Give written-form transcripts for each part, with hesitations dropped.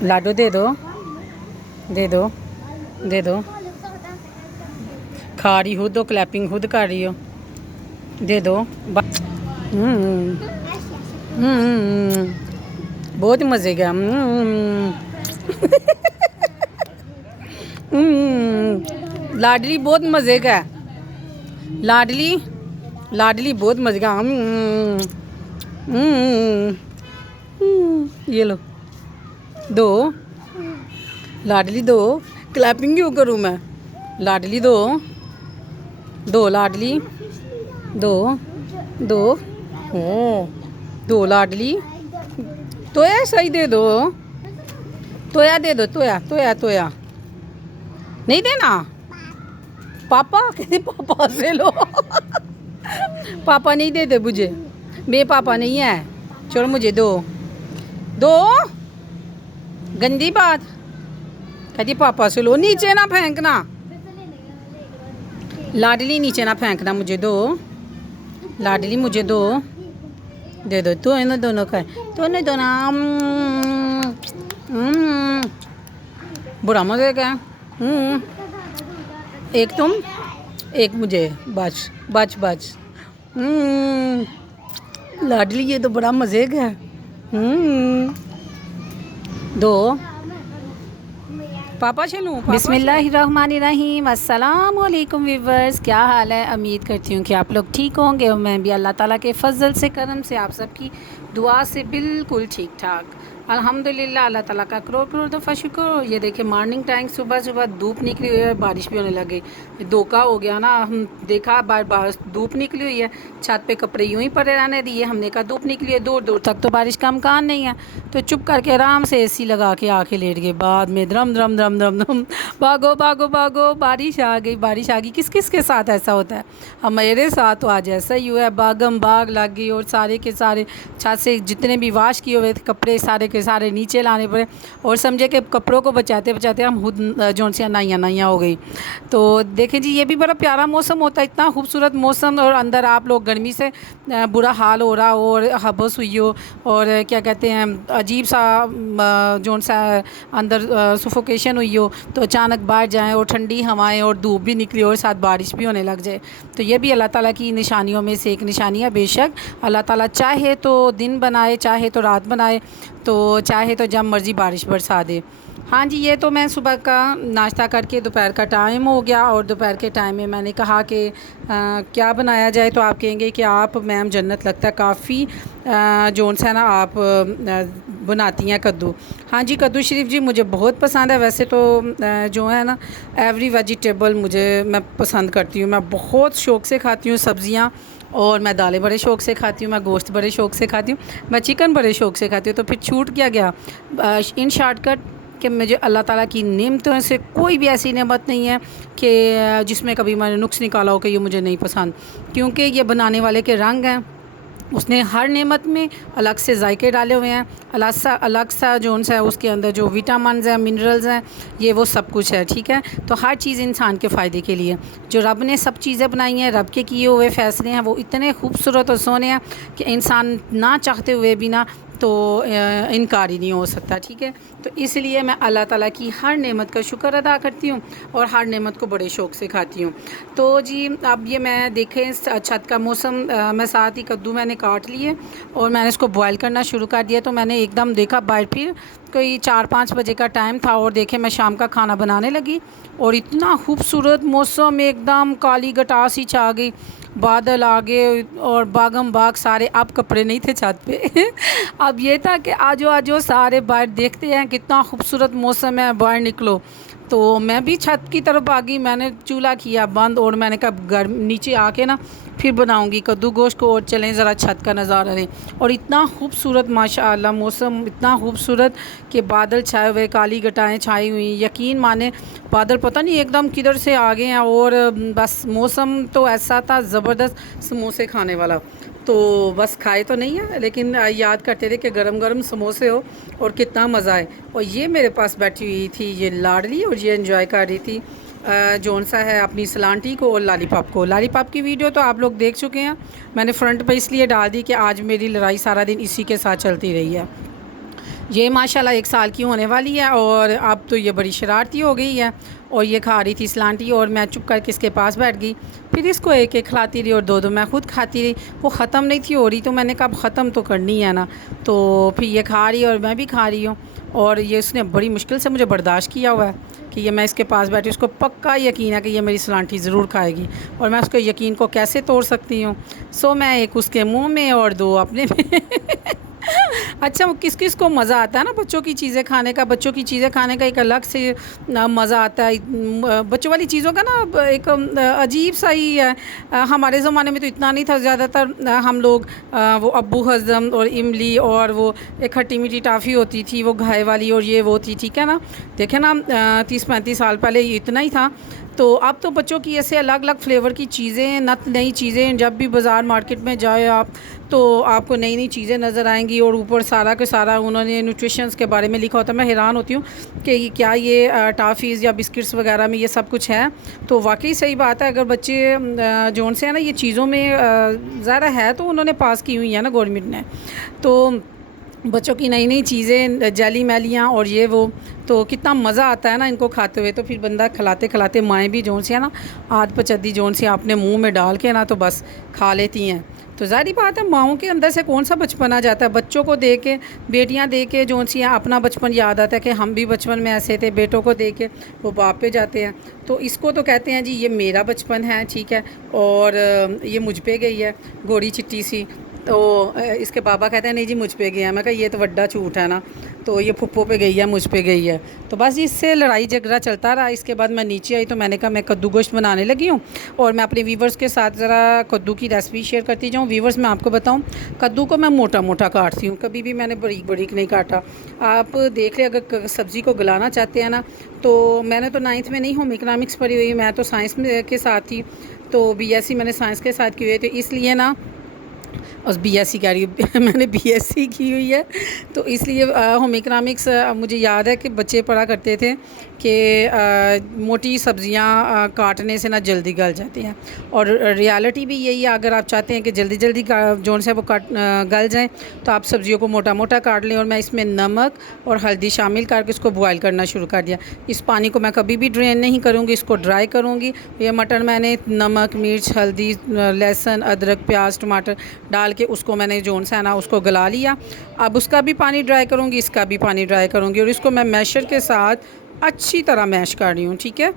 लाडू दे दो, दे दो, दे दो। खा रही खुद हो, क्लैपिंग खुद कर रही हो। दे दो। बहुत मज़े का। लाडली बहुत मज़े का है। लाडली, लाडली बहुत मज़े का। ये लो, दो। लाडली दो। क्लैपिंग क्यों करूँ मैं? लाडली दो, दो लाडली, दो, दो। ओ, दो लाडली। तोया सही दे दो। तोया दे दो, तोया तोया तोया। नहीं देना? पापा कहते पापा से लो। पापा नहीं देते मुझे, मेरे पापा नहीं है। चलो मुझे दो, दो। गंदी बात कहती पापा से लो। नीचे ना फेंकना लाडली, नीचे ना फेंकना। मुझे दो लाडली, मुझे दो। दे दो तो इन दोनों का, दोनों दोनों। बुरा मजे का। एक तुम, एक मुझे। बच बच बच। लाडली ये तो बड़ा मज़े का है। दो। पापा चलूँ? बिस्मिल्लाहिर्रहमानिर्रहीम। अस्सलाम वालेकुम व्यूवर्स, क्या हाल है? उम्मीद करती हूँ कि आप लोग ठीक होंगे और मैं भी अल्लाह ताला के फजल से, करम से, आप सबकी दुआ से बिल्कुल ठीक ठाक। अल्हम्दुलिल्लाह, अल्लाह ताला का करोड़ करोड़ दफ़ा शुक्र। ये देखिए मॉर्निंग टाइम, सुबह सुबह धूप निकली हुई है, बारिश भी होने लगी। धोखा हो गया ना, हम देखा बार धूप निकली हुई है, छत पे कपड़े यूं ही पड़े रहने दिए। हमने कहा धूप निकली है, दूर दूर तक तो बारिश का इम्कान नहीं है, तो चुप करके आराम से एसी लगा के आके लेट गए। बाद में द्रम द्रम द्रम द्रम द्रम, भागो भागो भागो, बारिश आ गई, बारिश आ गई। किस किस के साथ ऐसा होता है? हमारे साथ तो आज ऐसा ही हुआ है, बागम बाग लग गई और सारे के सारे छत से जितने भी वाश किए हुए थे कपड़े सारे के सारे नीचे लाने पड़े। और समझे कि कपड़ों को बचाते बचाते हम खुद जो सी नाइयाँ नाइयाँ हो गई। तो देखें जी, ये भी बड़ा प्यारा मौसम होता है, इतना खूबसूरत मौसम, और अंदर आप लोग गर्मी से बुरा हाल हो रहा हो और हबस हुई हो और क्या कहते हैं अजीब सा जो सा अंदर सफोकेशन हुई हो, तो अचानक बाहर जाएं और ठंडी हवाएं और धूप भी निकली और साथ बारिश भी होने लग जाए। तो ये भी अल्लाह ताला की निशानियों में से एक निशानी है। बेशक अल्लाह ताला चाहे तो दिन बनाए, चाहे तो रात बनाए, तो चाहे तो जब मर्ज़ी बारिश बरसा दे। हाँ जी, ये तो मैं सुबह का नाश्ता करके दोपहर का टाइम हो गया और दोपहर के टाइम में मैंने कहा कि क्या बनाया जाए। तो आप कहेंगे कि आप मैम जन्नत लगता है काफ़ी जोन सा ना आप बनाती हैं कद्दू। हाँ जी, कद्दू शरीफ जी मुझे बहुत पसंद है। वैसे तो जो है ना एवरी वेजिटेबल मैं पसंद करती हूँ। मैं बहुत शौक़ से खाती हूँ सब्ज़ियाँ, और मैं दालें बड़े शौक़ से खाती हूँ, मैं गोश्त बड़े शौक़ से खाती हूँ, मैं चिकन बड़े शौक़ से खाती हूँ। तो फिर छूट क्या गया इन शॉर्टकट कि मुझे अल्लाह ताला की नेमतों से कोई भी ऐसी नेमत नहीं है कि जिसमें कभी मैंने नुक्स निकाला हो कि ये मुझे नहीं पसंद। क्योंकि ये बनाने वाले के रंग हैं, उसने हर नेमत में अलग से जायके डाले हुए हैं, अलग सा जोन सा है उसके अंदर जो विटामिन्स हैं, मिनरल्स हैं, ये वो सब कुछ है। ठीक है, तो हर चीज़ इंसान के फ़ायदे के लिए जो रब ने सब चीज़ें बनाई हैं, रब के किए हुए फ़ैसले हैं, वो इतने खूबसूरत और सोने हैं कि इंसान ना चाहते हुए भी ना तो इनकार ही नहीं हो सकता। ठीक है, तो इसलिए मैं अल्लाह ताला की हर नेमत का शुक्र अदा करती हूँ और हर नेमत को बड़े शौक़ से खाती हूँ। तो जी अब ये मैं देखें छत का मौसम, मैं साथ ही कद्दू मैंने काट लिए और मैंने इसको बॉयल करना शुरू कर दिया। तो मैंने एकदम देखा बाहर फिर कोई 4-5 बजे का टाइम था और देखे मैं शाम का खाना बनाने लगी और इतना खूबसूरत मौसम, एकदम काली गटास ही छा गई, बादल आ गए और बागम बाग सारे। अब कपड़े नहीं थे छत पे। अब ये था कि आजो आजो सारे बाहर देखते हैं कितना खूबसूरत मौसम है, बाहर निकलो। तो मैं भी छत की तरफ आ गई, मैंने चूल्हा किया बंद और मैंने कहा घर नीचे आके ना फिर बनाऊंगी कद्दू गोश्त को और चलें ज़रा छत का नज़ारा लें। और इतना खूबसूरत माशाअल्लाह मौसम, इतना खूबसूरत कि बादल छाए हुए, काली घटाएं छाई हुई, यकीन माने बादल पता नहीं एकदम किधर से आ गए हैं। और बस मौसम तो ऐसा था ज़बरदस्त समोसे खाने वाला। तो बस खाए तो नहीं है लेकिन याद करते थे कि गरम गरम समोसे हो और कितना मज़ा आए। और ये मेरे पास बैठी हुई थी ये लाडली और ये एंजॉय कर रही थी जोन सा है अपनी सलांटी को और लॉलीपॉप को। लॉलीपॉप की वीडियो तो आप लोग देख चुके हैं, मैंने फ्रंट पे इसलिए डाल दी कि आज मेरी लड़ाई सारा दिन इसी के साथ चलती रही है। ये माशाल्लाह 1 साल की होने वाली है और अब तो ये बड़ी शरारती हो गई है और ये खा रही थी सलांटी और मैं चुप करके इसके पास बैठ गई। फिर इसको एक एक खिलाती रही और दो दो मैं ख़ुद खाती रही। वो ख़त्म नहीं थी हो रही तो मैंने कहा ख़त्म तो करनी है ना। तो फिर ये खा रही है और मैं भी खा रही हूँ और ये उसने बड़ी मुश्किल से मुझे बर्दाश्त किया हुआ है कि ये मैं इसके पास बैठी। उसको पक्का यकीन है कि ये मेरी सलांटी ज़रूर खाएगी और मैं उसके यकीन को कैसे तोड़ सकती हूँ। सो मैं एक उसके मुँह में और दो अपने में अच्छा, वो किस किस को मज़ा आता है ना बच्चों की चीज़ें खाने का। बच्चों की चीज़ें खाने का एक अलग से मज़ा आता है। बच्चों वाली चीज़ों का ना एक अजीब सा ही है। हमारे ज़माने में तो इतना नहीं था। ज़्यादातर हम लोग वो अब्बू हज़म और इमली और वो एक खट्टी मीठी टाफ़ी होती थी वो घाय वाली और ये वो थी, ठीक है ना। देखें ना 30-35 साल पहले इतना ही था। तो अब तो बच्चों की ऐसे अलग अलग फ्लेवर की चीज़ें, नत नई चीज़ें, जब भी बाज़ार मार्केट में जाए आप तो आपको नई नई चीज़ें नज़र आएंगी और ऊपर सारा के सारा उन्होंने न्यूट्रिशंस के बारे में लिखा होता है। मैं हैरान होती हूँ कि क्या ये टॉफ़ीज़ या बिस्किट्स वगैरह में ये सब कुछ है। तो वाकई सही बात है। अगर बच्चे जोन से है ना ये चीज़ों में ज़्यादा है तो उन्होंने पास की हुई है ना गवर्नमेंट ने। तो बच्चों की नई नई चीज़ें, जेली मैलियाँ और ये वो, तो कितना मज़ा आता है ना इनको खाते हुए। तो फिर बंदा खिलाते खिलाते माएँ भी जोन सी है ना आध पचद्दी जोन सी अपने मुंह में डाल के ना तो बस खा लेती हैं। तो ज़ाहिर बात है माओं के अंदर से कौन सा बचपन आ जाता है। बच्चों को दे के, बेटियाँ दे के जोन सी हैं अपना बचपन याद आता है कि हम भी बचपन में ऐसे थे। बेटों को दे के वो बाप पे जाते हैं। तो इसको तो कहते हैं जी ये मेरा बचपन है, ठीक है, और ये मुझ पे गई है गोरी चिट्टी सी। तो इसके पापा कहते हैं नहीं जी मुझ पे गया। मैं कहा ये तो बड़ा झूठ है ना। तो ये फुप्पो पे गई है, मुझ पे गई है। तो बस इससे लड़ाई झगड़ा चलता रहा। इसके बाद मैं नीचे आई तो मैंने कहा मैं कद्दू गोश्त बनाने लगी हूँ और मैं अपने वीवर्स के साथ ज़रा कद्दू की रेसिपी शेयर करती जाऊँ। वीवर्स मैं आपको बताऊँ, कद्दू को मैं मोटा मोटा काटती हूँ, कभी भी मैंने बारीक बारीक नहीं काटा। आप देख ले अगर सब्ज़ी को गलाना चाहते हैं ना तो मैंने तो 9th में नहीं होम इकनॉमिक्स पढ़ी हुई, मैं तो साइंस में के साथ थी। तो BSc मैंने साइंस के साथ की हुई है। तो इसलिए ना और BSc कह रही हूँ मैंने BSc की हुई है। तो इसलिए होम इकनॉमिक्स मुझे याद है कि बच्चे पढ़ा करते थे कि मोटी सब्ज़ियाँ काटने से ना जल्दी गल जाती हैं और रियलिटी भी यही है। अगर आप चाहते हैं कि जल्दी जल्दी जोन से वो गल जाएँ तो आप सब्ज़ियों को मोटा मोटा काट लें। और मैं इसमें नमक और हल्दी शामिल करके इसको बॉयल करना शुरू कर दिया। इस पानी को मैं कभी भी ड्रेन नहीं करूँगी, इसको ड्राई करूँगी। ये मटन मैंने नमक, मिर्च, हल्दी, लहसुन, अदरक, प्याज, टमाटर डाल के उसको मैंने जोन सा है ना उसको गला लिया। अब उसका भी पानी ड्राई करूँगी, इसका भी पानी ड्राई करूँगी और इसको मैं मैशर के साथ अच्छी तरह मैश कर रही हूँ, ठीक है।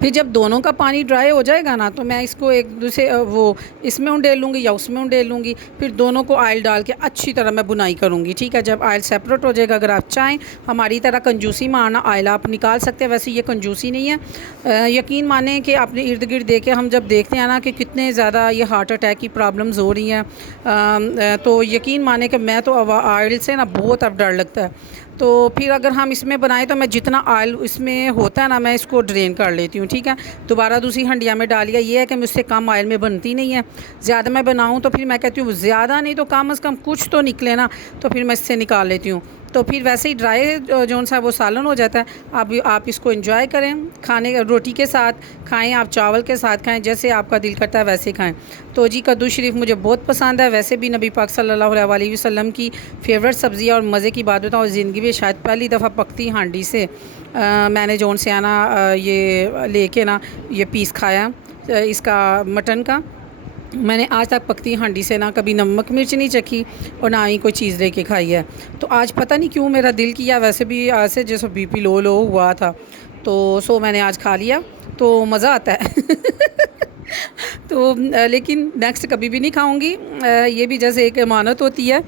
फिर जब दोनों का पानी ड्राई हो जाएगा ना तो मैं इसको एक दूसरे वो इसमें उंडेल लूँगी या उसमें उंडेल लूँगी। फिर दोनों को ऑयल डाल के अच्छी तरह मैं बुनाई करूँगी, ठीक है। जब ऑयल सेपरेट हो जाएगा, अगर आप चाहें हमारी तरह कंजूसी मारना ऑयल आप निकाल सकते हैं, वैसे ये कंजूसी नहीं है। यकीन माने कि अपने इर्द गिर्द देखे हम जब देखते हैं ना कि कितने ज़्यादा ये हार्ट अटैक की प्रॉब्लम्स हो रही हैं, तो यकीन माने कि मैं तो ऑयल से ना बहुत अब डर लगता है। तो फिर अगर हम इसमें बनाएं तो मैं जितना ऑयल इसमें होता है ना मैं इसको ड्रेन कर लेती हूँ, ठीक है। दोबारा दूसरी हंडिया में डालिए। ये है कि मुझसे कम ऑयल में बनती नहीं है। ज़्यादा मैं बनाऊँ तो फिर मैं कहती हूँ ज़्यादा नहीं तो कम से कम कुछ तो निकले ना, तो फिर मैं इससे निकाल लेती हूँ। तो फिर वैसे ही ड्राई जोन सा वो सालन हो जाता है। आप इसको एंजॉय करें, खाने रोटी के साथ खाएं, आप चावल के साथ खाएं, जैसे आपका दिल करता है वैसे खाएं। तो जी कद्दू शरीफ मुझे बहुत पसंद है। वैसे भी नबी पाक सल्लल्लाहु अलैहि वसल्लम की फ़ेवरेट सब्ज़ी और मज़े की बात बताऊँ, ज़िंदगी में शायद पहली दफ़ा पकती हांडी से मैंने जोन से आना ये लेके ना ये पीस खाया इसका मटन का। मैंने आज तक पकती हांडी से ना कभी नमक मिर्च नहीं चखी और ना ही कोई चीज़ लेके खाई है। तो आज पता नहीं क्यों मेरा दिल किया, वैसे भी आज से जैसे BP लो हुआ था तो मैंने आज खा लिया। तो मज़ा आता है तो लेकिन नेक्स्ट कभी भी नहीं खाऊंगी। ये भी जैसे एक अमानत होती है।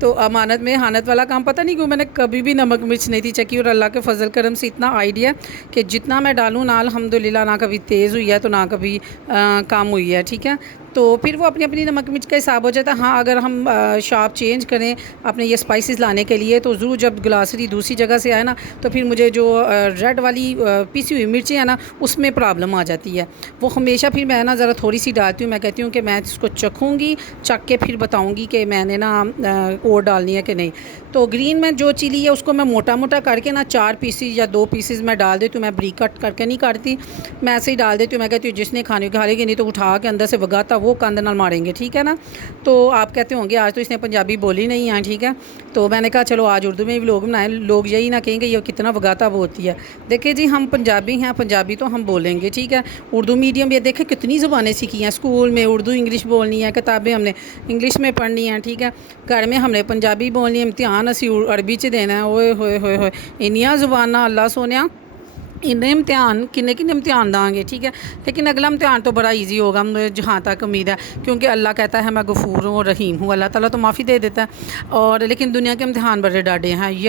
तो अमानत में हानत वाला काम, पता नहीं क्यों मैंने कभी भी नमक मिर्च नहीं थी चखी। और अल्लाह के फजल करम से इतना आइडिया कि जितना मैं डालूँ ना अल्हम्दुलिल्लाह ना कभी तेज़ हुई है तो ना कभी कम हुई है, ठीक है। तो फिर वो अपनी अपनी नमक मिर्च का हिसाब हो जाता है। हाँ, अगर हम शॉप चेंज करें अपने ये स्पाइसेस लाने के लिए तो ज़रूर जब ग्लासरी दूसरी जगह से आए ना तो फिर मुझे जो रेड वाली पीसी हुई मिर्चें हैं ना उसमें प्रॉब्लम आ जाती है। वो हमेशा फिर मैं ना ज़रा थोड़ी सी डालती हूँ। मैं कहती हूँ कि मैं इसको चखूँगी, चख के फिर बताऊँगी कि मैंने ना और डालनी है कि नहीं। तो ग्रीन में जो चिली है उसको मैं मोटा मोटा करके ना 4 पीसेस या 2 पीसेस मैं डाल देती हूँ। मैं ब्रीक कट करके नहीं काटती, मैं ऐसे ही डाल देती हूँ। मैं कहती हूँ जिसने खाने खा लेगी, नहीं तो उठा के अंदर से वगाता वो कंध नाल मारेंगे, ठीक है ना। तो आप कहते होंगे आज तो इसने पंजाबी बोली नहीं है, ठीक है। तो मैंने कहा चलो आज उर्दू में भी व्लॉग बनाएं, लोग यही ना कहेंगे ये कितना वगाता बोलती है। देखिए जी, हम पंजाबी हैं, पंजाबी तो हम बोलेंगे, ठीक है। उर्दू मीडियम ये देखें कितनी ज़ुबानें सीखी हैं, स्कूल में उर्दू इंग्लिश बोलनी है, किताबें हमने इंग्लिश में पढ़नी है, ठीक है। घर में हमने पंजाबी बोलनी है, इम्तिहान असी अरबी च देना है। ओए होए होए होए, इन्नियां ज़ुबानां अल्लाह सोनिया, इन्ने इम्तिहान किन्ने किन्ने इम्तिहान देंगे, ठीक है। लेकिन अगला इम्तिहान तो बड़ा इजी होगा मुझे जहाँ तक उम्मीद है, क्योंकि अल्लाह कहता है मैं गफूर हूँ और रहीम हूँ, अल्लाह ताला तो माफ़ी दे देता है। और लेकिन दुनिया के इम्तिहान बड़े डाढ़े हैं। ये